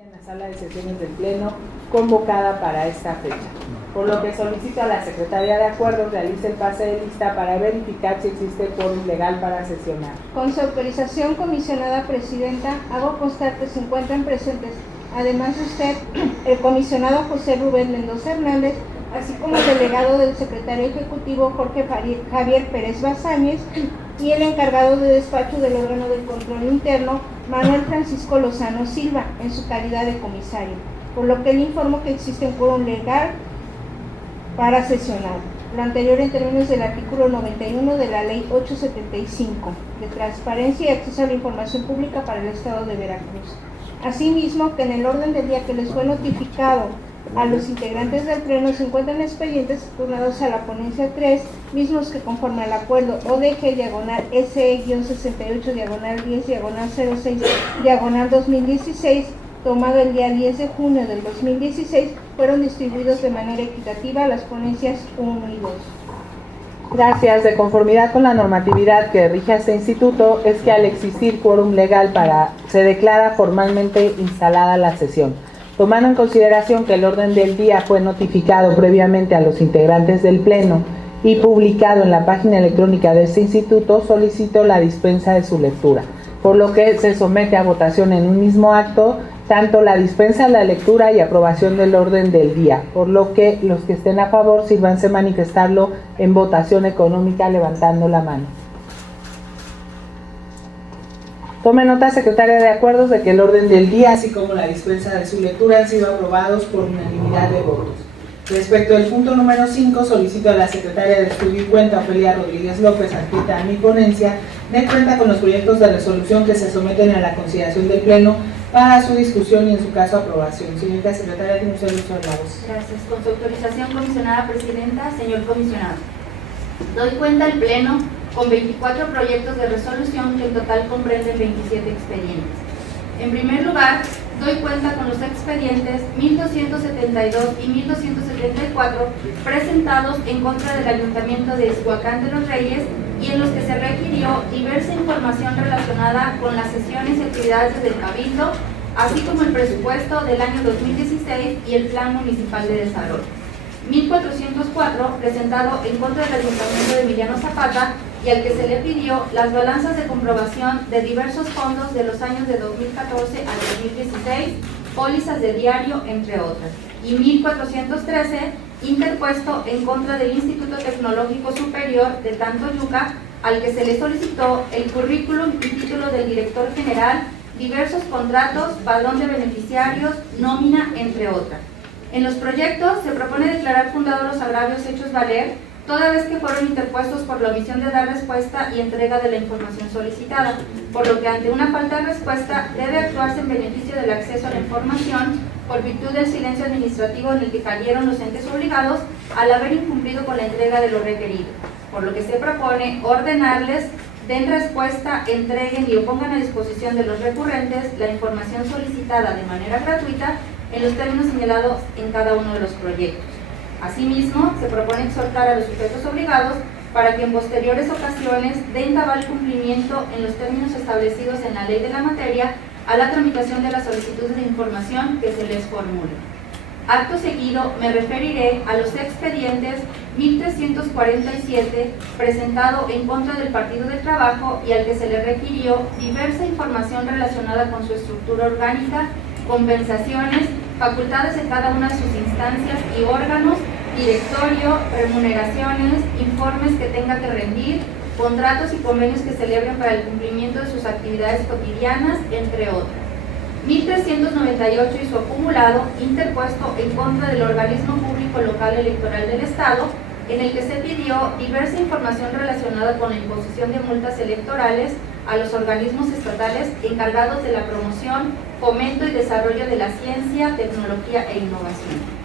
En la sala de sesiones del Pleno convocada para esta fecha, por lo que solicito a la Secretaría de Acuerdos realice el pase de lista para verificar si existe quórum legal para sesionar. Con su autorización, comisionada presidenta, hago constar que se encuentran presentes, además de usted, el comisionado José Rubén Mendoza Hernández, así como el delegado del secretario ejecutivo Jorge Javier Pérez Bazáñez y el encargado de despacho del órgano de control interno Manuel Francisco Lozano Silva en su calidad de comisario, por lo que le informo que existe un quórum legal para sesionar. Lo anterior en términos del artículo 91 de la Ley 875 de Transparencia y Acceso a la Información Pública para el Estado de Veracruz. Asimismo, que en el orden del día que les fue notificado a los integrantes del Pleno se encuentran expedientes turnados a la ponencia 3, mismos que conforme al acuerdo ODG-SE-68-10-06-06-2016, tomado el día 10 de junio del 2016, fueron distribuidos de manera equitativa a las ponencias 1 y 2. Gracias. De conformidad con la normatividad que rige a este instituto, es que al existir quórum legal se declara formalmente instalada la sesión. Tomando en consideración que el orden del día fue notificado previamente a los integrantes del Pleno y publicado en la página electrónica de este instituto, solicito la dispensa de su lectura, por lo que se somete a votación en un mismo acto tanto la dispensa, la lectura y aprobación del orden del día, por lo que los que estén a favor sírvanse manifestarlo en votación económica levantando la mano. Tome nota, secretaria de Acuerdos, de que el orden del día, así como la dispensa de su lectura, han sido aprobados por unanimidad de votos. Respecto al punto número 5, solicito a la secretaria de Estudio y Cuenta, Ofelia Rodríguez López, adscrita a mi ponencia, dé cuenta con los proyectos de resolución que se someten a la consideración del Pleno para su discusión y, en su caso, aprobación. Señorita secretaria, tiene usted el uso de la voz. Gracias. Con su autorización, comisionada presidenta, señor comisionado. Doy cuenta al Pleno con 24 proyectos de resolución que en total comprenden 27 expedientes. En primer lugar, doy cuenta con los expedientes 1272 y 1274 presentados en contra del Ayuntamiento de Ixhuacán de los Reyes y en los que se requirió diversa información relacionada con las sesiones y actividades del Cabildo, así como el presupuesto del año 2016 y el Plan Municipal de Desarrollo. 1404, presentado en contra del Ayuntamiento de Emiliano Zapata y al que se le pidió las balanzas de comprobación de diversos fondos de los años de 2014 al 2016, pólizas de diario, entre otras. Y 1413, interpuesto en contra del Instituto Tecnológico Superior de Tantoyuca, al que se le solicitó el currículum y título del director general, diversos contratos, padrón de beneficiarios, nómina, entre otras. En los proyectos se propone declarar fundados los agravios hechos valer, toda vez que fueron interpuestos por la omisión de dar respuesta y entrega de la información solicitada, por lo que ante una falta de respuesta debe actuarse en beneficio del acceso a la información por virtud del silencio administrativo en el que cayeron los entes obligados al haber incumplido con la entrega de lo requerido, por lo que se propone ordenarles den respuesta, entreguen y o pongan a disposición de los recurrentes la información solicitada de manera gratuita en los términos señalados en cada uno de los proyectos. Asimismo, se propone exhortar a los sujetos obligados para que en posteriores ocasiones den cabal cumplimiento en los términos establecidos en la ley de la materia a la tramitación de las solicitudes de información que se les formule. Acto seguido, me referiré a los expedientes 1347, presentado en contra del Partido del Trabajo y al que se le requirió diversa información relacionada con su estructura orgánica, compensaciones, facultades en cada una de sus instancias y órganos, directorio, remuneraciones, informes que tenga que rendir, contratos y convenios que celebren para el cumplimiento de sus actividades cotidianas, entre otras. 1398 y su acumulado, interpuesto en contra del organismo público local electoral del Estado, en el que se pidió diversa información relacionada con la imposición de multas electorales a los organismos estatales encargados de la promoción, fomento y desarrollo de la ciencia, tecnología e innovación.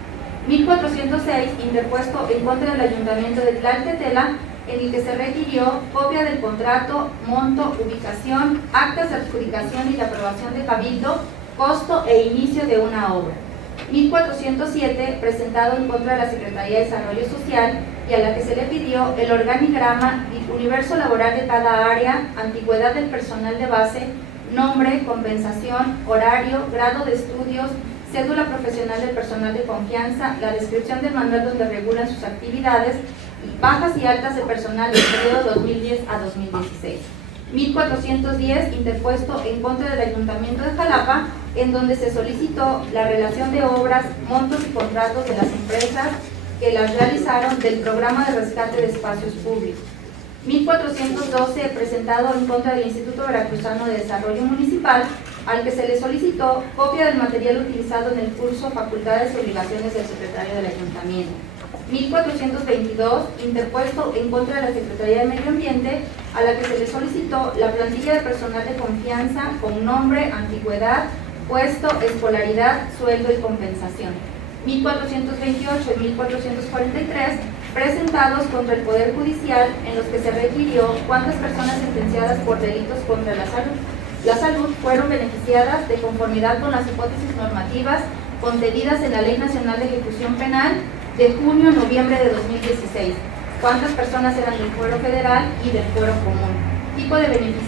1406, interpuesto en contra del Ayuntamiento de Tlaltetela, en el que se requirió copia del contrato, monto, ubicación, actas de adjudicación y de aprobación de cabildo, costo e inicio de una obra. 1407, presentado en contra de la Secretaría de Desarrollo Social, y a la que se le pidió el organigrama y universo laboral de cada área, antigüedad del personal de base, nombre, compensación, horario, grado de estudios, cédula profesional del personal de confianza, la descripción del manual donde regulan sus actividades, y bajas y altas de personal del periodo 2010 a 2016. 1410 interpuesto en contra del Ayuntamiento de Jalapa, en donde se solicitó la relación de obras, montos y contratos de las empresas que las realizaron del programa de rescate de espacios públicos. 1412 presentado en contra del Instituto Veracruzano de Desarrollo Municipal, al que se le solicitó copia del material utilizado en el curso Facultades y Obligaciones del Secretario del Ayuntamiento. 1422 interpuesto en contra de la Secretaría de Medio Ambiente, a la que se le solicitó la plantilla de personal de confianza con nombre, antigüedad, puesto, escolaridad, sueldo y compensación. 1428 y 1443 presentados contra el Poder Judicial, en los que se requirió cuántas personas sentenciadas por delitos contra la salud fueron beneficiadas de conformidad con las hipótesis normativas contenidas en la Ley Nacional de Ejecución Penal de junio a noviembre de 2016, cuántas personas eran del fuero federal y del fuero común, tipo de beneficio,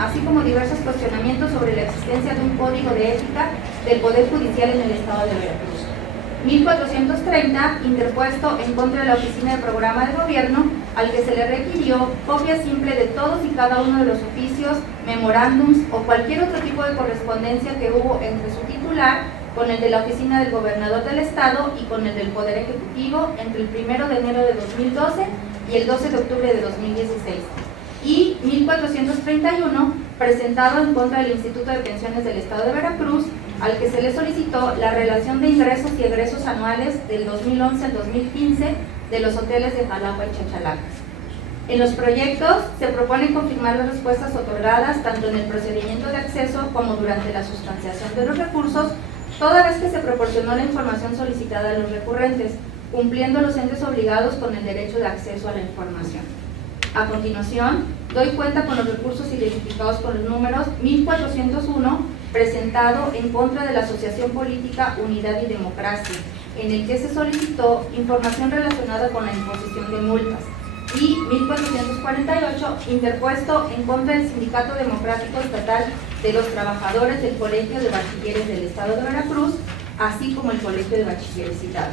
así como diversos cuestionamientos sobre la existencia de un código de ética del Poder Judicial en el Estado de Veracruz. 1430, interpuesto en contra de la Oficina de Programa de Gobierno, al que se le requirió copia simple de todos y cada uno de los oficios, memorándums o cualquier otro tipo de correspondencia que hubo entre su titular con el de la Oficina del Gobernador del Estado y con el del Poder Ejecutivo entre el 1 de enero de 2012 y el 12 de octubre de 2016. Y 1431, presentado en contra del Instituto de Pensiones del Estado de Veracruz, al que se le solicitó la relación de ingresos y egresos anuales del 2011 al 2015 de los hoteles de Jalapa y Chachalacas. En los proyectos se propone confirmar las respuestas otorgadas tanto en el procedimiento de acceso como durante la sustanciación de los recursos, toda vez que se proporcionó la información solicitada a los recurrentes, cumpliendo los entes obligados con el derecho de acceso a la información. A continuación, doy cuenta con los recursos identificados con los números 1401, presentado en contra de la Asociación Política Unidad y Democracia, en el que se solicitó información relacionada con la imposición de multas, y 1448, interpuesto en contra del Sindicato Democrático Estatal de los Trabajadores del Colegio de Bachilleres del Estado de Veracruz, así como el Colegio de Bachilleres citado,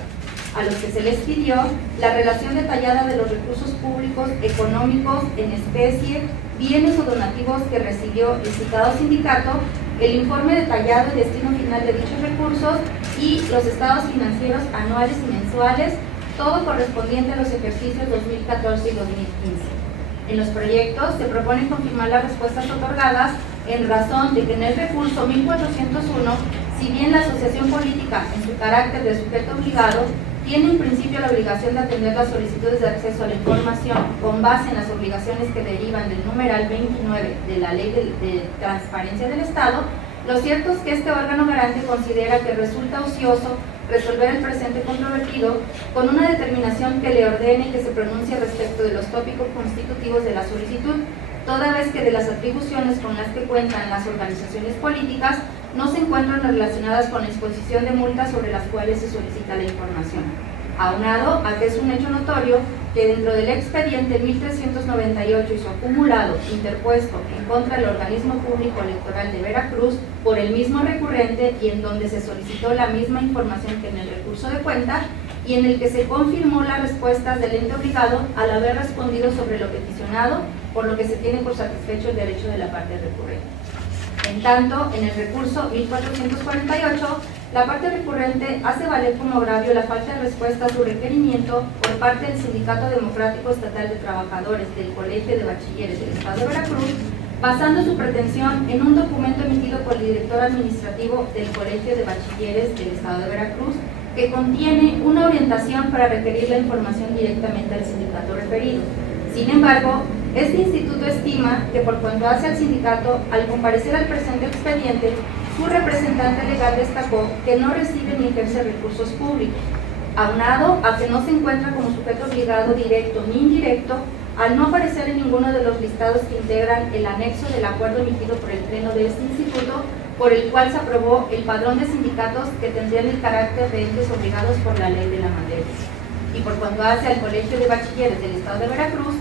a los que se les pidió la relación detallada de los recursos públicos económicos en especie, bienes o donativos que recibió el citado sindicato, el informe detallado y destino final de dichos recursos y los estados financieros anuales y mensuales, todo correspondiente a los ejercicios 2014 y 2015. En los proyectos se propone confirmar las respuestas otorgadas en razón de que en el recurso 1401, si bien la asociación política en su carácter de sujeto obligado tiene en principio la obligación de atender las solicitudes de acceso a la información con base en las obligaciones que derivan del numeral 29 de la Ley de Transparencia del Estado, lo cierto es que este órgano garante considera que resulta ocioso resolver el presente controvertido con una determinación que le ordene que se pronuncie respecto de los tópicos constitutivos de la solicitud, toda vez que de las atribuciones con las que cuentan las organizaciones políticas no se encuentran relacionadas con la exposición de multas sobre las cuales se solicita la información. Aunado a que es un hecho notorio que dentro del expediente 1398 y su acumulado interpuesto en contra del organismo público electoral de Veracruz por el mismo recurrente y en donde se solicitó la misma información que en el recurso de cuenta y en el que se confirmó las respuestas del ente obligado al haber respondido sobre lo peticionado, por lo que se tiene por satisfecho el derecho de la parte recurrente. En tanto, en el recurso 1448, la parte recurrente hace valer como agravio la falta de respuesta a su requerimiento por parte del Sindicato Democrático Estatal de Trabajadores del Colegio de Bachilleres del Estado de Veracruz, basando su pretensión en un documento emitido por el director administrativo del Colegio de Bachilleres del Estado de Veracruz, que contiene una orientación para requerir la información directamente al sindicato referido. Sin embargo, este instituto estima que por cuanto hace al sindicato, al comparecer al presente expediente, su representante legal destacó que no recibe ni ejerce recursos públicos, aunado a que no se encuentra como sujeto obligado directo ni indirecto, al no aparecer en ninguno de los listados que integran el anexo del acuerdo emitido por el Pleno de este instituto, por el cual se aprobó el padrón de sindicatos que tendrían el carácter de entes obligados por la ley de la materia. y por cuanto hace al Colegio de Bachilleres del Estado de Veracruz,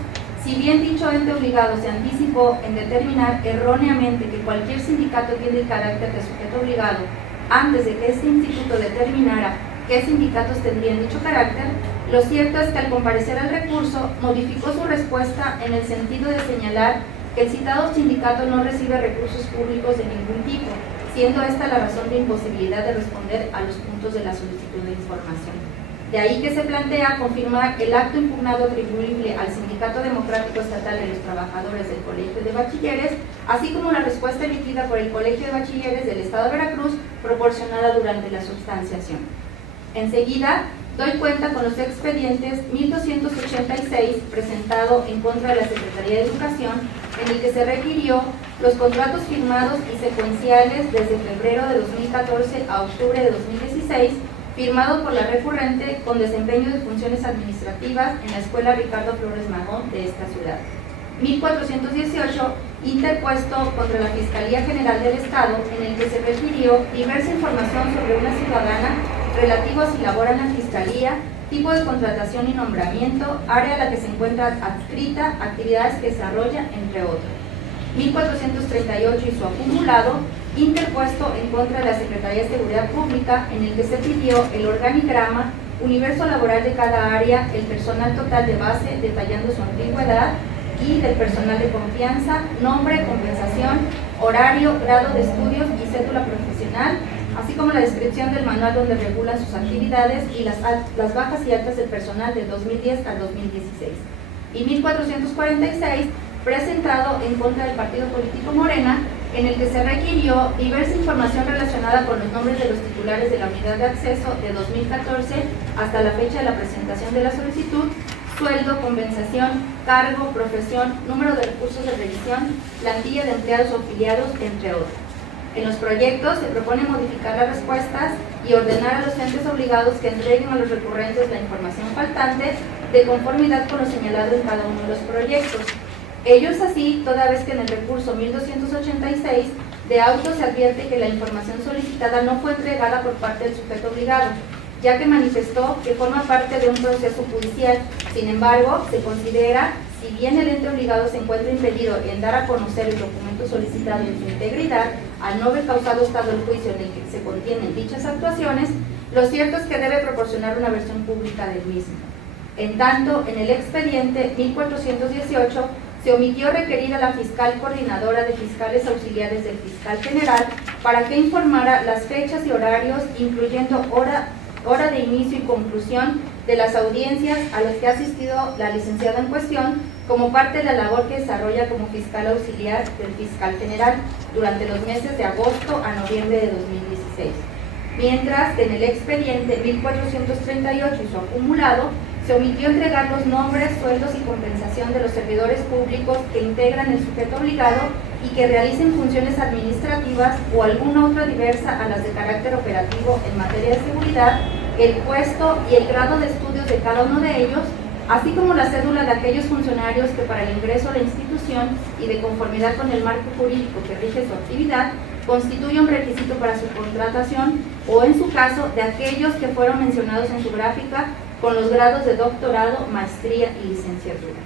si bien dicho ente obligado se anticipó en determinar erróneamente que cualquier sindicato tiene el carácter de sujeto obligado antes de que este instituto determinara qué sindicatos tendrían dicho carácter, lo cierto es que al comparecer al recurso modificó su respuesta en el sentido de señalar que el citado sindicato no recibe recursos públicos de ningún tipo, siendo esta la razón de imposibilidad de responder a los puntos de la solicitud de información. De ahí que se plantea confirmar el acto impugnado atribuible al Sindicato Democrático Estatal de los Trabajadores del Colegio de Bachilleres, así como la respuesta emitida por el Colegio de Bachilleres del Estado de Veracruz, proporcionada durante la substanciación. Enseguida, doy cuenta con los expedientes 1286 presentado en contra de la Secretaría de Educación, en el que se requirió los contratos firmados y secuenciales desde febrero de 2014 a octubre de 2016, firmado por la recurrente con desempeño de funciones administrativas en la Escuela Ricardo Flores Magón de esta ciudad. 1418, interpuesto contra la Fiscalía General del Estado, en el que se refirió diversa información sobre una ciudadana relativo a si labora en la Fiscalía, tipo de contratación y nombramiento, área a la que se encuentra adscrita, actividades que desarrolla, entre otros. 1438 y su acumulado, interpuesto en contra de la Secretaría de Seguridad Pública, en el que se pidió el organigrama, universo laboral de cada área, el personal total de base, detallando su antigüedad, y del personal de confianza, nombre, compensación, horario, grado de estudios y cédula profesional, así como la descripción del manual donde regulan sus actividades y las bajas y altas del personal de 2010 al 2016. Y 1446, presentado en contra del partido político Morena, en el que se requirió diversa información relacionada con los nombres de los titulares de la unidad de acceso de 2014 hasta la fecha de la presentación de la solicitud, sueldo, compensación, cargo, profesión, número de recursos de revisión, plantilla de empleados o afiliados, entre otros. En los proyectos se propone modificar las respuestas y ordenar a los entes obligados que entreguen a los recurrentes la información faltante de conformidad con lo señalado en cada uno de los proyectos. Ello es así, toda vez que en el recurso 1286 de auto se advierte que la información solicitada no fue entregada por parte del sujeto obligado, ya que manifestó que forma parte de un proceso judicial. Sin embargo, se considera, si bien el ente obligado se encuentra impedido en dar a conocer el documento solicitado en su integridad, al no haber causado estado el juicio en el que se contienen dichas actuaciones, lo cierto es que debe proporcionar una versión pública del mismo. En tanto, en el expediente 1418, se omitió requerir a la fiscal coordinadora de fiscales auxiliares del fiscal general para que informara las fechas y horarios, incluyendo hora de inicio y conclusión de las audiencias a las que ha asistido la licenciada en cuestión, como parte de la labor que desarrolla como fiscal auxiliar del fiscal general durante los meses de agosto a noviembre de 2016. Mientras que en el expediente 1438 y su acumulado, se omitió entregar los nombres, sueldos y compensación de los servidores públicos que integran el sujeto obligado y que realicen funciones administrativas o alguna otra diversa a las de carácter operativo en materia de seguridad, el puesto y el grado de estudios de cada uno de ellos, así como la cédula de aquellos funcionarios que para el ingreso a la institución y de conformidad con el marco jurídico que rige su actividad, constituye un requisito para su contratación, o en su caso, de aquellos que fueron mencionados en su gráfica con los grados de doctorado, maestría y licenciatura.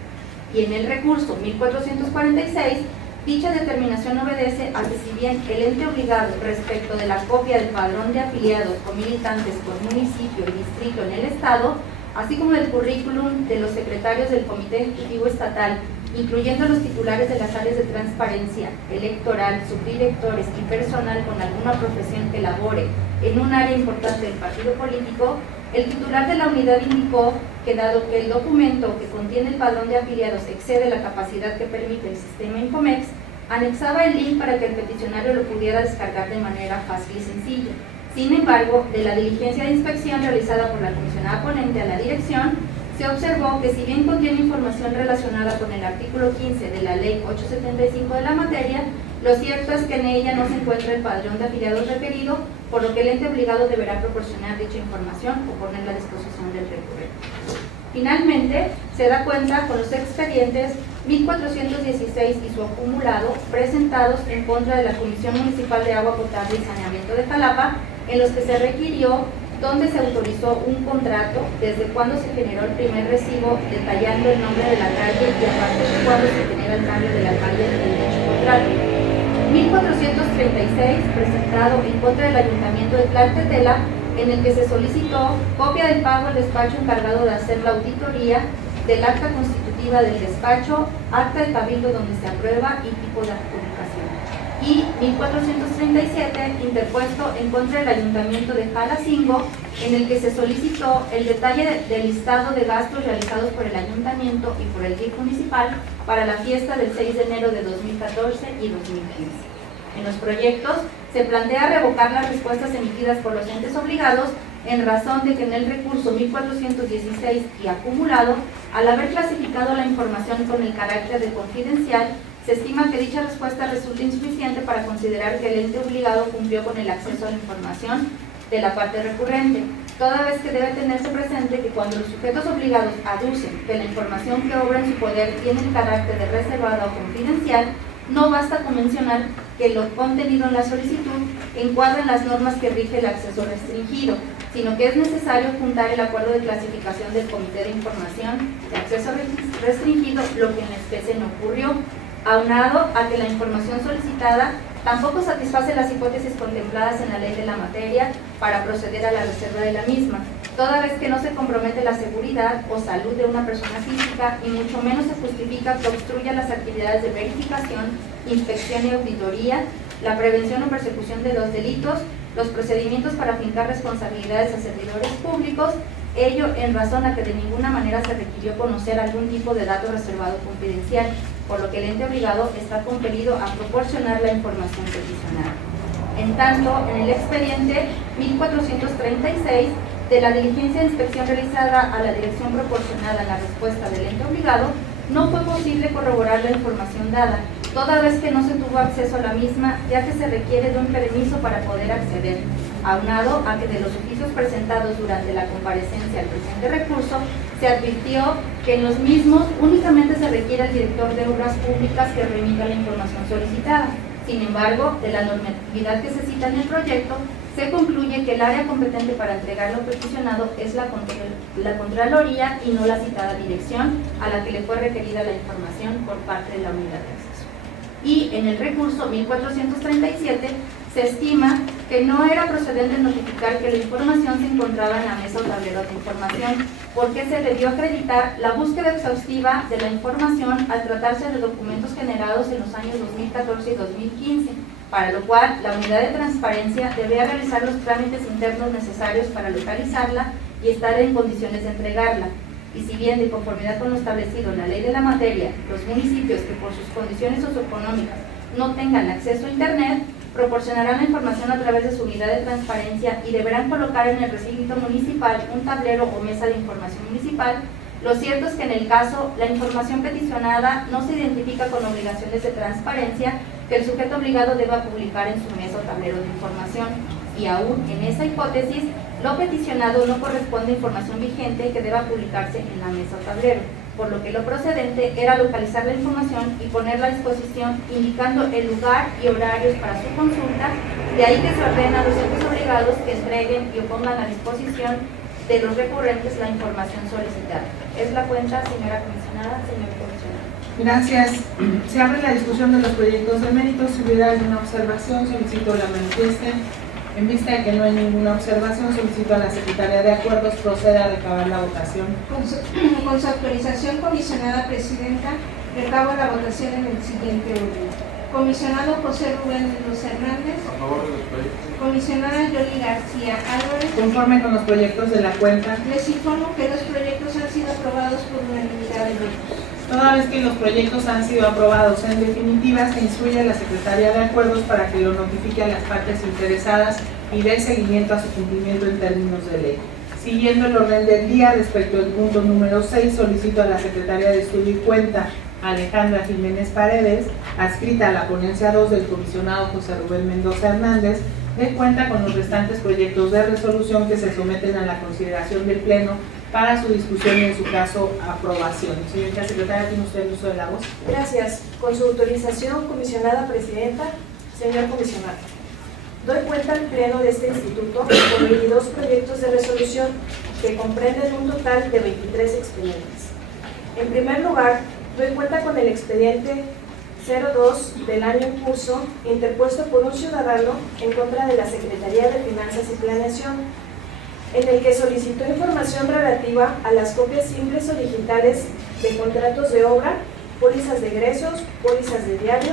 Y en el recurso 1446, dicha determinación obedece a que si bien el ente obligado respecto de la copia del padrón de afiliados o militantes por municipio y distrito en el Estado, así como del currículum de los secretarios del Comité Ejecutivo Estatal, incluyendo los titulares de las áreas de transparencia, electoral, subdirectores y personal con alguna profesión que labore en un área importante del partido político, el titular de la unidad indicó que dado que el documento que contiene el padrón de afiliados excede la capacidad que permite el sistema Infomex, anexaba el link para que el peticionario lo pudiera descargar de manera fácil y sencilla. Sin embargo, de la diligencia de inspección realizada por la comisionada ponente a la dirección, se observó que si bien contiene información relacionada con el artículo 15 de la Ley 875 de la materia, lo cierto es que en ella no se encuentra el padrón de afiliados referido, por lo que el ente obligado deberá proporcionar dicha información o ponerla a disposición del recurrente. Finalmente, se da cuenta con los expedientes 1416 y su acumulado presentados en contra de la Comisión Municipal de Agua Potable y Saneamiento de Jalapa, en los que se requirió donde se autorizó un contrato, desde cuándo se generó el primer recibo detallando el nombre de la calle y a partir de cuándo se genera el cambio de la calle en dicho contrato. 1436, presentado en contra del Ayuntamiento de Tlaltetela, en el que se solicitó copia del pago al despacho encargado de hacer la auditoría, del acta constitutiva del despacho, acta de cabildo donde se aprueba y tipo de adjudicación. Y 1437, interpuesto en contra del Ayuntamiento de Jalacingo, en el que se solicitó el detalle del listado de gastos realizados por el Ayuntamiento y por el DIF municipal para la fiesta del 6 de enero de 2014 y 2015. En los proyectos se plantea revocar las respuestas emitidas por los entes obligados en razón de que en el recurso 1416 y acumulado, al haber clasificado la información con el carácter de confidencial, se estima que dicha respuesta resulta insuficiente para considerar que el ente obligado cumplió con el acceso a la información de la parte recurrente, toda vez que debe tenerse presente que cuando los sujetos obligados aducen que la información que obra en su poder tiene el carácter de reservada o confidencial, no basta con mencionar que lo contenido en la solicitud encuadra en las normas que rige el acceso restringido, sino que es necesario juntar el acuerdo de clasificación del Comité de Información de Acceso Restringido, lo que en la especie no ocurrió, aunado a que la información solicitada tampoco satisface las hipótesis contempladas en la ley de la materia para proceder a la reserva de la misma, toda vez que no se compromete la seguridad o salud de una persona física y mucho menos se justifica que obstruya las actividades de verificación, inspección y auditoría, la prevención o persecución de los delitos, los procedimientos para fincar responsabilidades a servidores públicos, ello en razón a que de ninguna manera se requirió conocer algún tipo de dato reservado confidencial, por lo que el ente obligado está compelido a proporcionar la información peticionada. En tanto, en el expediente 1436, de la diligencia de inspección realizada a la dirección proporcionada a la respuesta del ente obligado, no fue posible corroborar la información dada, toda vez que no se tuvo acceso a la misma, ya que se requiere de un permiso para poder acceder, aunado a que de los oficios presentados durante la comparecencia al presente recurso, se advirtió que en los mismos únicamente se requiere al director de obras públicas que remita la información solicitada. Sin embargo, de la normatividad que se cita en el proyecto, se concluye que el área competente para entregar lo peticionado es la Contraloría y no la citada dirección a la que le fue requerida la información por parte de la unidad de acceso. Y en el recurso 1437 se estima que no era procedente notificar que la información se encontraba en la mesa o tablero de información, porque se debió acreditar la búsqueda exhaustiva de la información al tratarse de documentos generados en los años 2014 y 2015, para lo cual la unidad de transparencia debía realizar los trámites internos necesarios para localizarla y estar en condiciones de entregarla. Y si bien de conformidad con lo establecido en la ley de la materia, los municipios que por sus condiciones socioeconómicas no tengan acceso a Internet, proporcionarán la información a través de su unidad de transparencia y deberán colocar en el recinto municipal un tablero o mesa de información municipal. Lo cierto es que en el caso, la información peticionada no se identifica con obligaciones de transparencia que el sujeto obligado deba publicar en su mesa o tablero de información, y aún en esa hipótesis, lo peticionado no corresponde a información vigente que deba publicarse en la mesa o tablero, por lo que lo procedente era localizar la información y ponerla a disposición indicando el lugar y horarios para su consulta. De ahí que se ordena a los entes obligados que entreguen y pongan a disposición de los recurrentes la información solicitada. Es la cuenta, señora comisionada, señor comisionado. Gracias. Se abre la discusión de los proyectos de méritos. Si hubiera alguna observación, solicito la manifiesten. En vista de que no hay ninguna observación, solicito a la Secretaría de Acuerdos proceda a recabar la votación. Con su autorización, comisionada presidenta, recabo la votación en el siguiente orden. Comisionado José Rubén Mendoza Hernández. A favor de los proyectos. Comisionada Yoli García Álvarez. Conforme con los proyectos de la cuenta, Les informo que los proyectos han sido aprobados por unanimidad de votos. toda vez que los proyectos han sido aprobados en definitiva, se instruye a la Secretaría de Acuerdos para que lo notifique a las partes interesadas y dé seguimiento a su cumplimiento en términos de ley. Siguiendo el orden del día, respecto al punto número 6, solicito a la Secretaria de Estudio y Cuenta, Alejandra Jiménez Paredes, adscrita a la ponencia 2 del comisionado José Rubén Mendoza Hernández, de cuenta con los restantes proyectos de resolución que se someten a la consideración del Pleno para su discusión y, en su caso, aprobación. Señorita Secretaria, ¿tiene usted el uso de la voz? Gracias. Con su autorización, comisionada presidenta, señor comisionado. Doy cuenta al Pleno de este instituto con 22 proyectos de resolución que comprenden un total de 23 expedientes. En primer lugar, doy cuenta con el expediente 02 del año en curso, interpuesto por un ciudadano en contra de la Secretaría de Finanzas y Planeación, en el que solicitó información relativa a las copias simples o digitales de contratos de obra, pólizas de egresos, pólizas de diario,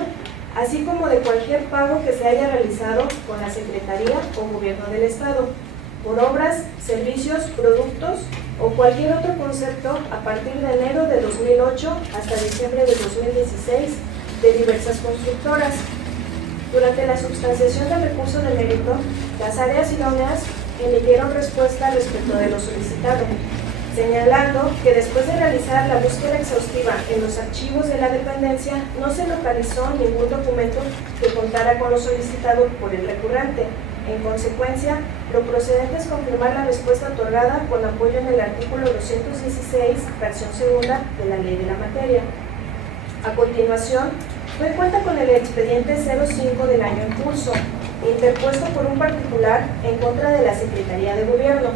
así como de cualquier pago que se haya realizado con la Secretaría o Gobierno del Estado, por obras, servicios, productos o cualquier otro concepto a partir de enero de 2008 hasta diciembre de 2016 de diversas constructoras. Durante la substanciación del recurso de mérito, las áreas idóneas emitieron respuesta respecto de lo solicitado, señalando que después de realizar la búsqueda exhaustiva en los archivos de la dependencia, no se localizó ningún documento que contara con lo solicitado por el recurrente. En consecuencia, lo procedente es confirmar la respuesta otorgada con apoyo en el artículo 216, fracción segunda de la ley de la materia. A continuación, doy cuenta con el expediente 05 del año en curso, interpuesto por un particular en contra de la Secretaría de Gobierno,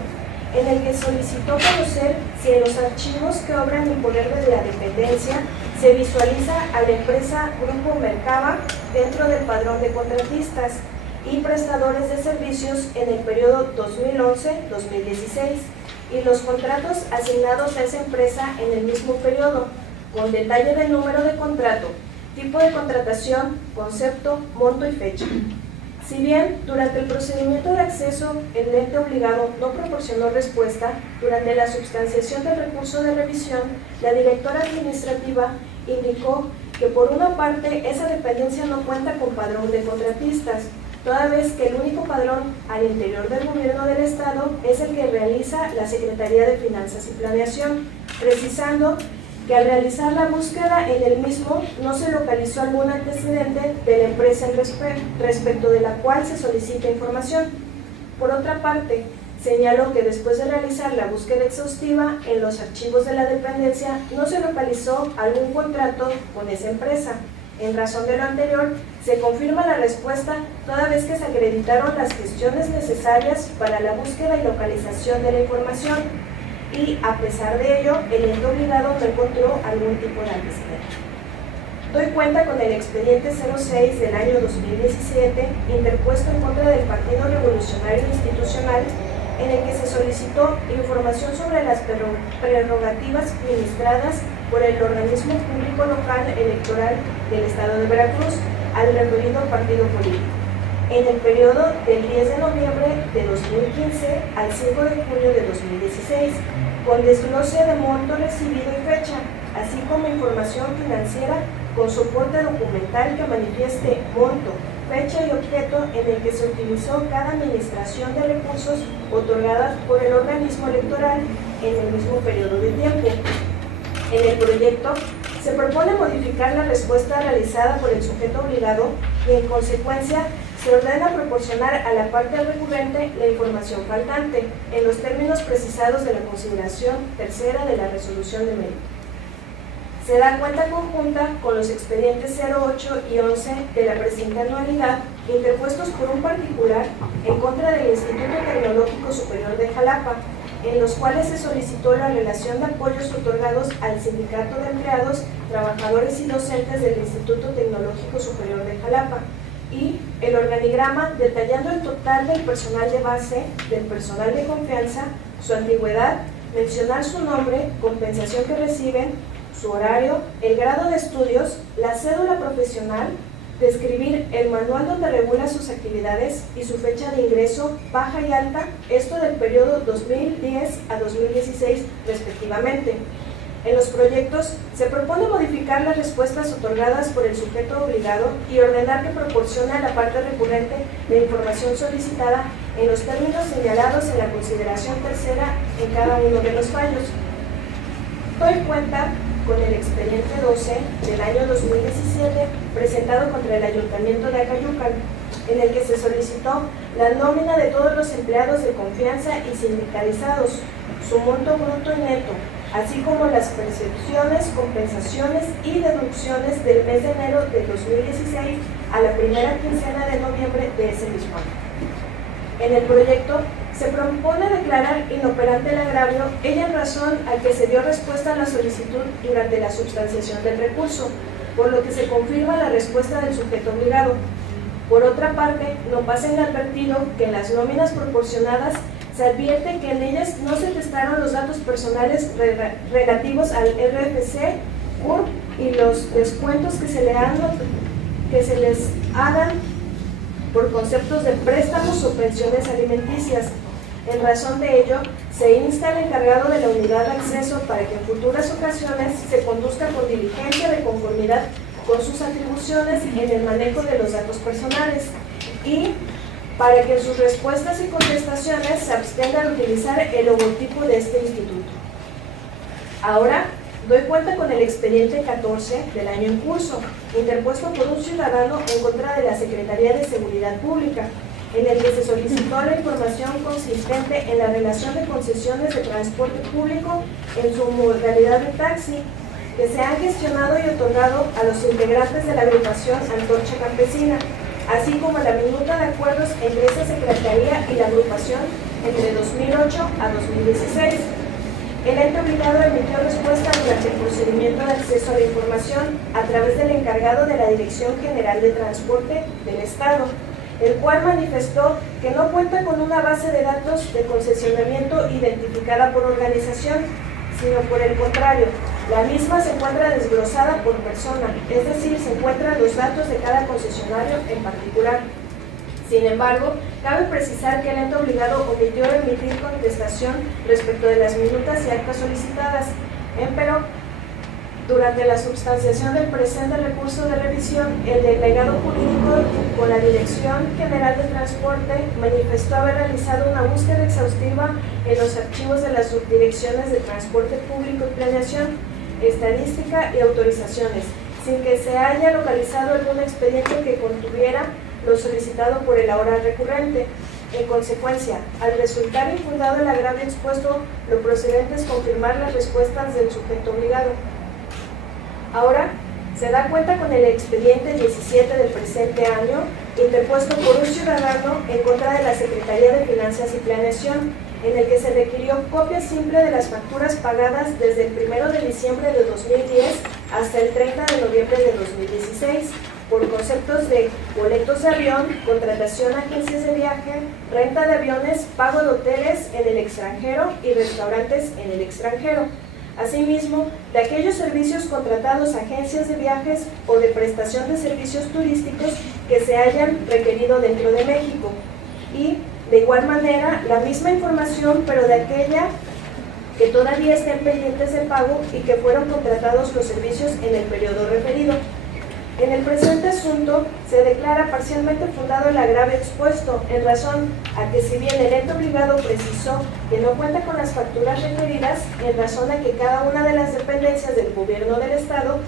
en el que solicitó conocer si en los archivos que obran en poder de la dependencia se visualiza a la empresa Grupo Mercaba dentro del padrón de contratistas y prestadores de servicios en el periodo 2011-2016 y los contratos asignados a esa empresa en el mismo periodo, con detalle del número de contrato, tipo de contratación, concepto, monto y fecha. Si bien durante el procedimiento de acceso el ente obligado no proporcionó respuesta, durante la substanciación del recurso de revisión, la directora administrativa indicó que por una parte esa dependencia no cuenta con padrón de contratistas, toda vez que el único padrón al interior del Gobierno del Estado es el que realiza la Secretaría de Finanzas y Planeación, precisando que al realizar la búsqueda en el mismo no se localizó algún antecedente de la empresa respecto de la cual se solicita información. Por otra parte, señaló que después de realizar la búsqueda exhaustiva en los archivos de la dependencia no se localizó algún contrato con esa empresa. En razón de lo anterior, se confirma la respuesta toda vez que se acreditaron las gestiones necesarias para la búsqueda y localización de la información, y a pesar de ello, el ente obligado no encontró algún tipo de antecedente. Doy cuenta con el expediente 06 del año 2017, interpuesto en contra del Partido Revolucionario Institucional, en el que se solicitó información sobre las prerrogativas ministradas por el organismo público local electoral del Estado de Veracruz al referido partido político, en el periodo del 10 de noviembre de 2015 al 5 de junio de 2016, con desglose de monto recibido y fecha, así como información financiera con soporte documental que manifieste monto, fecha y objeto en el que se utilizó cada administración de recursos otorgadas por el organismo electoral en el mismo periodo de tiempo. En el proyecto se propone modificar la respuesta realizada por el sujeto obligado y en consecuencia se ordena proporcionar a la parte recurrente la información faltante en los términos precisados de la consideración tercera de la resolución de mérito. Se da cuenta conjunta con los expedientes 08 y 11 de la presente anualidad, interpuestos por un particular en contra del Instituto Tecnológico Superior de Jalapa, en los cuales se solicitó la relación de apoyos otorgados al Sindicato de Empleados, Trabajadores y Docentes del Instituto Tecnológico Superior de Jalapa, y el organigrama detallando el total del personal de base, del personal de confianza, su antigüedad, mencionar su nombre, compensación que reciben, su horario, el grado de estudios, la cédula profesional, describir el manual donde regula sus actividades y su fecha de ingreso, baja y alta, esto del periodo 2010 a 2016 respectivamente. En los proyectos se propone modificar las respuestas otorgadas por el sujeto obligado y ordenar que proporcione a la parte recurrente la información solicitada en los términos señalados en la consideración tercera en cada uno de los fallos. Doy cuenta con el expediente 12 del año 2017 presentado contra el Ayuntamiento de Acayucan, en el que se solicitó la nómina de todos los empleados de confianza y sindicalizados, su monto bruto y neto, así como las percepciones, compensaciones y deducciones del mes de enero de 2016 a la primera quincena de noviembre de ese mismo año. En el proyecto se propone declarar inoperante el agravio, ello en razón a que se dio respuesta a la solicitud durante la substanciación del recurso, por lo que se confirma la respuesta del sujeto obligado. Por otra parte, no pasa inadvertido que en las nóminas proporcionadas se advierte que en ellas no se testaron los datos personales relativos al RFC, CURP y los descuentos que se les hagan por conceptos de préstamos o pensiones alimenticias. En razón de ello, se insta al encargado de la unidad de acceso para que en futuras ocasiones se conduzca con diligencia de conformidad con sus atribuciones en el manejo de los datos personales y para que en sus respuestas y contestaciones se abstenga de utilizar el logotipo de este instituto. Ahora, doy cuenta con el expediente 14 del año en curso, interpuesto por un ciudadano en contra de la Secretaría de Seguridad Pública, en el que se solicitó la información consistente en la relación de concesiones de transporte público en su modalidad de taxi, que se han gestionado y otorgado a los integrantes de la agrupación Antorcha Campesina, así como la minuta de acuerdos entre esa Secretaría y la agrupación entre 2008 a 2016. El ente obligado emitió respuesta durante el procedimiento de acceso a la información a través del encargado de la Dirección General de Transporte del Estado, el cual manifestó que no cuenta con una base de datos de concesionamiento identificada por organización, sino por el contrario, la misma se encuentra desglosada por persona, es decir, se encuentran los datos de cada concesionario en particular. Sin embargo, cabe precisar que el ente obligado omitió emitir contestación respecto de las minutas y actas solicitadas. Empero, durante la substanciación del presente recurso de revisión, el delegado jurídico con la Dirección General de Transporte manifestó haber realizado una búsqueda exhaustiva en los archivos de las subdirecciones de Transporte Público y Planeación, Estadística y Autorizaciones, sin que se haya localizado algún expediente que contuviera lo solicitado por el ahora recurrente. En consecuencia, al resultar infundado el agravio expuesto, lo procedente es confirmar las respuestas del sujeto obligado. Ahora, se da cuenta con el expediente 17 del presente año, interpuesto por un ciudadano en contra de la Secretaría de Finanzas y Planeación, en el que se requirió copia simple de las facturas pagadas desde el 1 de diciembre de 2010 hasta el 30 de noviembre de 2016, por conceptos de boletos de avión, contratación a agencias de viaje, renta de aviones, pago de hoteles en el extranjero y restaurantes en el extranjero. Asimismo, de aquellos servicios contratados a agencias de viajes o de prestación de servicios turísticos que se hayan requerido dentro de México. Y, de igual manera, la misma información, pero de aquella que todavía estén pendientes de pago y que fueron contratados los servicios en el periodo referido. En el presente asunto se declara parcialmente fundado el agravio expuesto, en razón a que si bien el ente obligado precisó que no cuenta con las facturas requeridas, en razón a que cada una de las dependencias del gobierno del Estado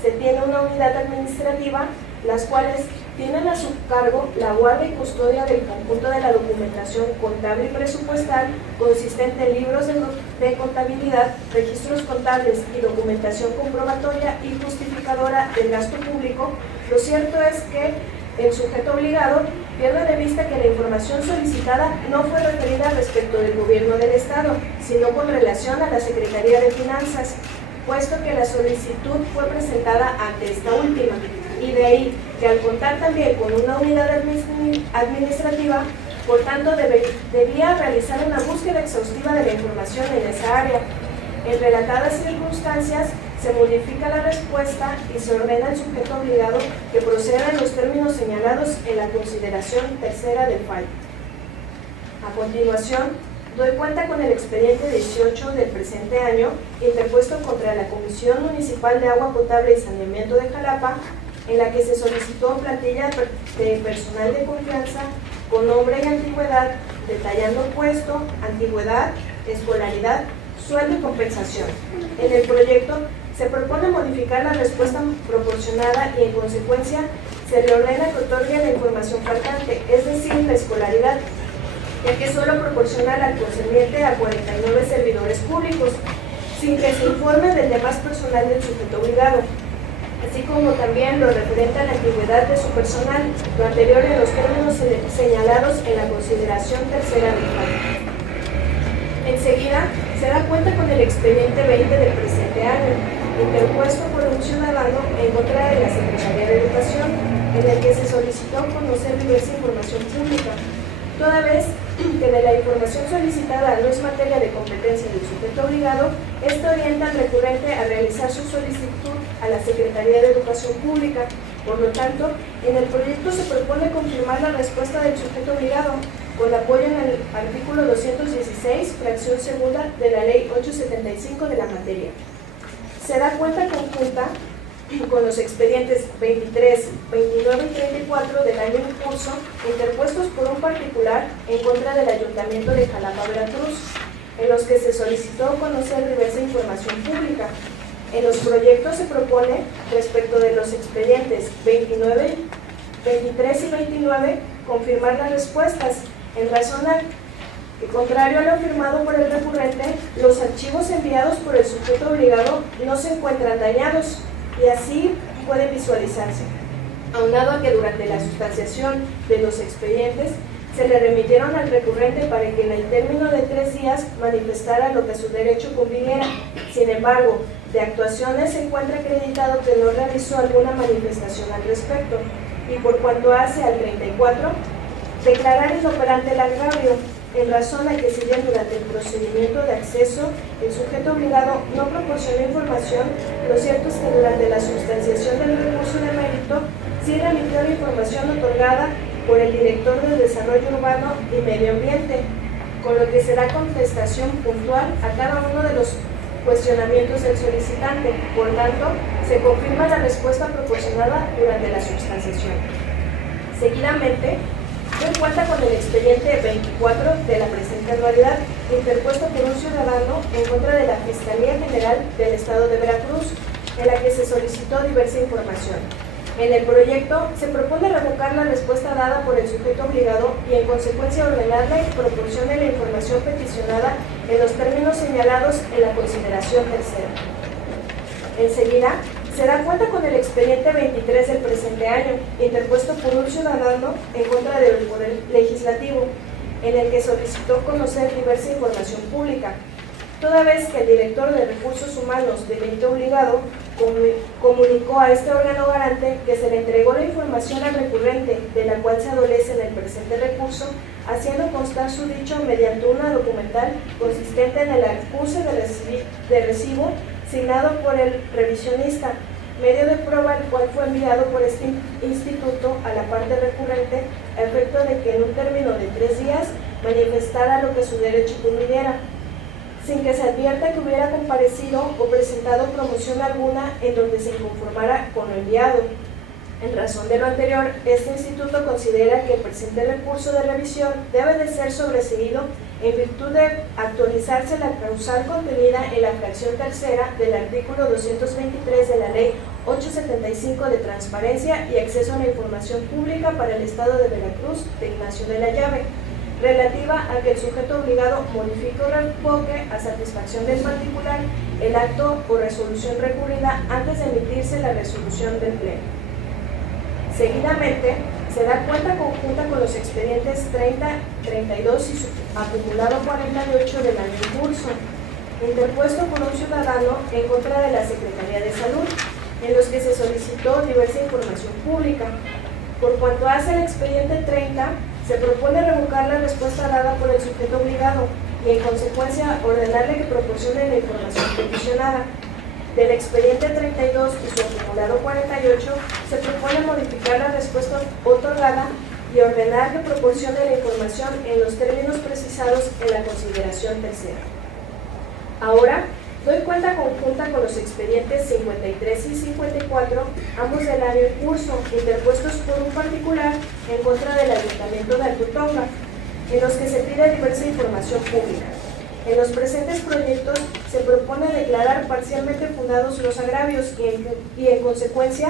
se tiene una unidad administrativa, las cuales tienen a su cargo la guarda y custodia del conjunto de la documentación contable y presupuestal consistente en libros de contabilidad, registros contables y documentación comprobatoria y justificadora del gasto público. Lo cierto es que el sujeto obligado pierde de vista que la información solicitada no fue referida respecto del gobierno del Estado, sino con relación a la Secretaría de Finanzas, puesto que la solicitud fue presentada ante esta última, y de ahí que al contar también con una unidad administrativa, por tanto debía realizar una búsqueda exhaustiva de la información en esa área. En relatadas circunstancias, se modifica la respuesta y se ordena al sujeto obligado que proceda en los términos señalados en la consideración tercera del fallo. A continuación, doy cuenta con el expediente 18 del presente año, interpuesto contra la Comisión Municipal de Agua Potable y Saneamiento de Jalapa, en la que se solicitó plantilla de personal de confianza con nombre y antigüedad, detallando puesto, antigüedad, escolaridad, sueldo y compensación. En el proyecto se propone modificar la respuesta proporcionada y en consecuencia se le ordena que otorgue la información faltante, es decir, la escolaridad, ya que solo proporciona al concerniente a 49 servidores públicos, sin que se informe del demás personal del sujeto obligado. así como también lo referente a la antigüedad de su personal, lo anterior en los términos señalados en la consideración tercera del fallo. Enseguida, se da cuenta con el expediente 20 del presente año, interpuesto por un ciudadano en contra de la Secretaría de Educación, en el que se solicitó conocer diversa información pública, toda vez que de la información solicitada no es materia de competencia del sujeto obligado, este orienta al recurrente a realizar su solicitud a la Secretaría de Educación Pública. Por lo tanto, en el proyecto se propone confirmar la respuesta del sujeto obligado, con apoyo en el artículo 216, fracción segunda de la Ley 875 de la materia. Se da cuenta conjunta con los expedientes 23, 29 y 34 del año en curso, interpuestos por un particular en contra del Ayuntamiento de Jalapa, Veracruz, en los que se solicitó conocer diversa información pública. En los proyectos se propone, respecto de los expedientes 23 y 29, confirmar las respuestas, en razón a que, contrario a lo afirmado por el recurrente, los archivos enviados por el sujeto obligado no se encuentran dañados, y así puede visualizarse. Aunado a que durante la sustanciación de los expedientes se le remitieron al recurrente para que en el término de 3 días manifestara lo que su derecho cumpliera. Sin embargo, de actuaciones se encuentra acreditado que no realizó alguna manifestación al respecto, y por cuanto hace al 34, declarar inoperante el agravio, en razón a que si bien durante el procedimiento de acceso el sujeto obligado no proporcionó información, lo cierto es que durante la sustanciación del recurso de mérito sí remitió la información otorgada por el director de Desarrollo Urbano y Medio Ambiente, con lo que se da contestación puntual a cada uno de los cuestionamientos del solicitante. Por tanto, se confirma la respuesta proporcionada durante la sustanciación. Seguidamente, doy cuenta con el expediente 24 de la presente anualidad, interpuesto por un ciudadano en contra de la Fiscalía General del Estado de Veracruz, en la que se solicitó diversa información. En el proyecto se propone revocar la respuesta dada por el sujeto obligado y en consecuencia ordenarle que proporcione la información peticionada en los términos señalados en la consideración tercera. Enseguida, se da cuenta con el expediente 23 del presente año, interpuesto por un ciudadano en contra del Poder Legislativo, en el que solicitó conocer diversa información pública, toda vez que el director de Recursos Humanos del ente obligado comunicó a este órgano garante que se le entregó la información al recurrente, de la cual se adolece en el presente recurso, haciendo constar su dicho mediante una documental consistente en el acuse de recibo signado por el revisionista, medio de prueba el cual fue enviado por este instituto a la parte recurrente a efecto de que en un término de 3 días manifestara lo que su derecho cumpliera, sin que se advierta que hubiera comparecido o presentado promoción alguna en donde se inconformara con lo enviado. En razón de lo anterior, este instituto considera que el presente recurso de revisión debe de ser sobreseído en virtud de actualizarse la causal contenida en la fracción tercera del artículo 223 de la Ley 875 de Transparencia y Acceso a la Información Pública para el Estado de Veracruz de Ignacio de la Llave, relativa a que el sujeto obligado modifique o revoque a satisfacción del particular el acto o resolución recurrida antes de emitirse la resolución del Pleno. Seguidamente, se da cuenta conjunta con los expedientes 30, 32 y su acumulado 48 del año en curso, interpuesto por un ciudadano en contra de la Secretaría de Salud, en los que se solicitó diversa información pública. Por cuanto hace el expediente 30, se propone revocar la respuesta dada por el sujeto obligado y en consecuencia ordenarle que proporcione la información peticionada. Del expediente 32 y su acumulado 48, se propone modificar la respuesta otorgada y ordenar que proporcione la información en los términos precisados en la consideración tercera. Ahora, doy cuenta conjunta con los expedientes 53 y 54, ambos del año en curso, interpuestos por un particular en contra del Ayuntamiento de Alto Tonga, en los que se pide diversa información pública. En los presentes proyectos se propone declarar parcialmente fundados los agravios y en consecuencia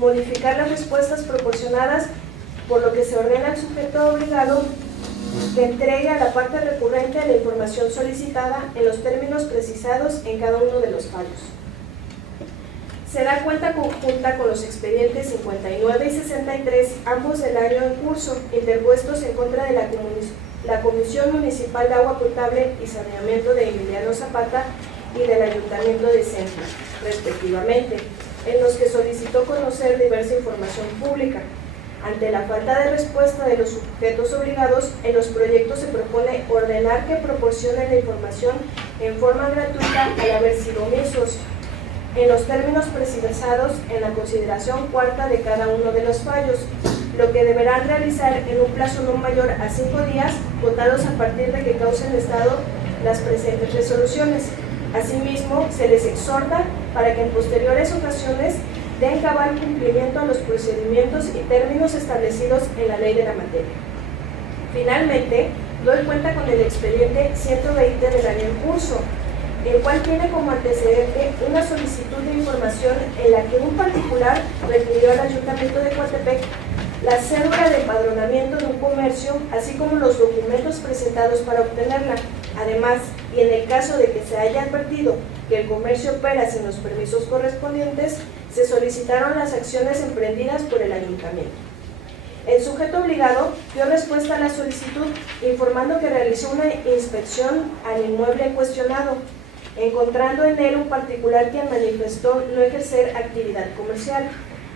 modificar las respuestas proporcionadas, por lo que se ordena al sujeto obligado que entregue a la parte recurrente la información solicitada en los términos precisados en cada uno de los fallos. Se da cuenta conjunta con los expedientes 59 y 63, ambos del año en curso, interpuestos en contra de la Comisión Municipal de Agua Potable y Saneamiento de Emiliano Zapata y del Ayuntamiento de Centro, respectivamente, en los que solicitó conocer diversa información pública. Ante la falta de respuesta de los sujetos obligados, en los proyectos se propone ordenar que proporcionen la información en forma gratuita al haber sido omisos, en los términos precisados en la consideración cuarta de cada uno de los fallos, lo que deberán realizar en un plazo no mayor a 5 días, votados a partir de que causen estado las presentes resoluciones. Asimismo, se les exhorta para que en posteriores ocasiones den cabal cumplimiento a los procedimientos y términos establecidos en la ley de la materia. Finalmente, doy cuenta con el expediente 120 del año en curso, el cual tiene como antecedente una solicitud de información en la que un particular refirió al Ayuntamiento de Coatepec la cédula de empadronamiento de un comercio, así como los documentos presentados para obtenerla. Además, y en el caso de que se haya advertido que el comercio opera sin los permisos correspondientes, se solicitaron las acciones emprendidas por el Ayuntamiento. El sujeto obligado dio respuesta a la solicitud, informando que realizó una inspección al inmueble cuestionado, encontrando en él un particular quien manifestó no ejercer actividad comercial.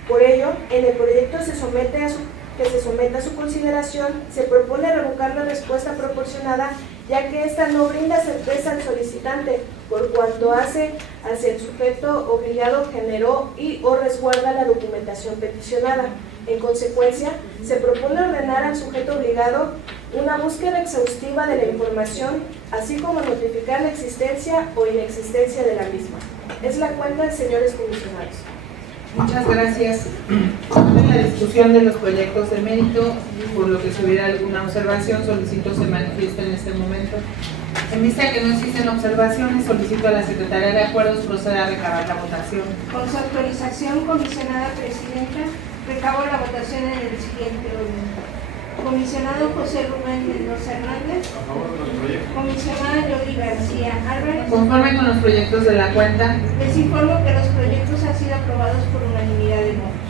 Por ello, en el proyecto que se somete a su consideración, se propone revocar la respuesta proporcionada, ya que ésta no brinda certeza al solicitante, por cuanto hace hacia el sujeto obligado generó y o resguarda la documentación peticionada. En consecuencia, se propone ordenar al sujeto obligado una búsqueda exhaustiva de la información, así como notificar la existencia o inexistencia de la misma. Es la cuenta, señores comisionados. Muchas gracias. En la discusión de los proyectos de mérito, por lo que si hubiera alguna observación, solicito se manifieste en este momento. En vista de que no existen observaciones, solicito a la Secretaría de Acuerdos proceda a recabar la votación. Con su autorización, comisionada presidenta, recabo la votación en el siguiente orden. Comisionado José Rubén Mendoza Hernández. A favor de los proyectos. Comisionada Yoli García Álvarez. Conforme con los proyectos de la cuenta. Les informo que los proyectos han sido aprobados por unanimidad de votos.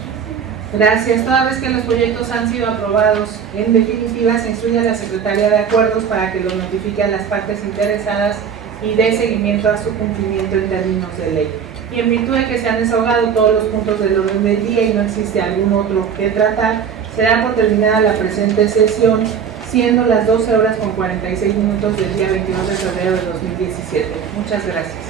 Gracias. Toda vez que los proyectos han sido aprobados, en definitiva se instruye a la Secretaría de Acuerdos para que los notifique a las partes interesadas y dé seguimiento a su cumplimiento en términos de ley. Y en virtud de que se han desahogado todos los puntos del orden del día y no existe algún otro que tratar, será por terminada la presente sesión, siendo las 12:46 del día 22 de febrero de 2017. Muchas gracias.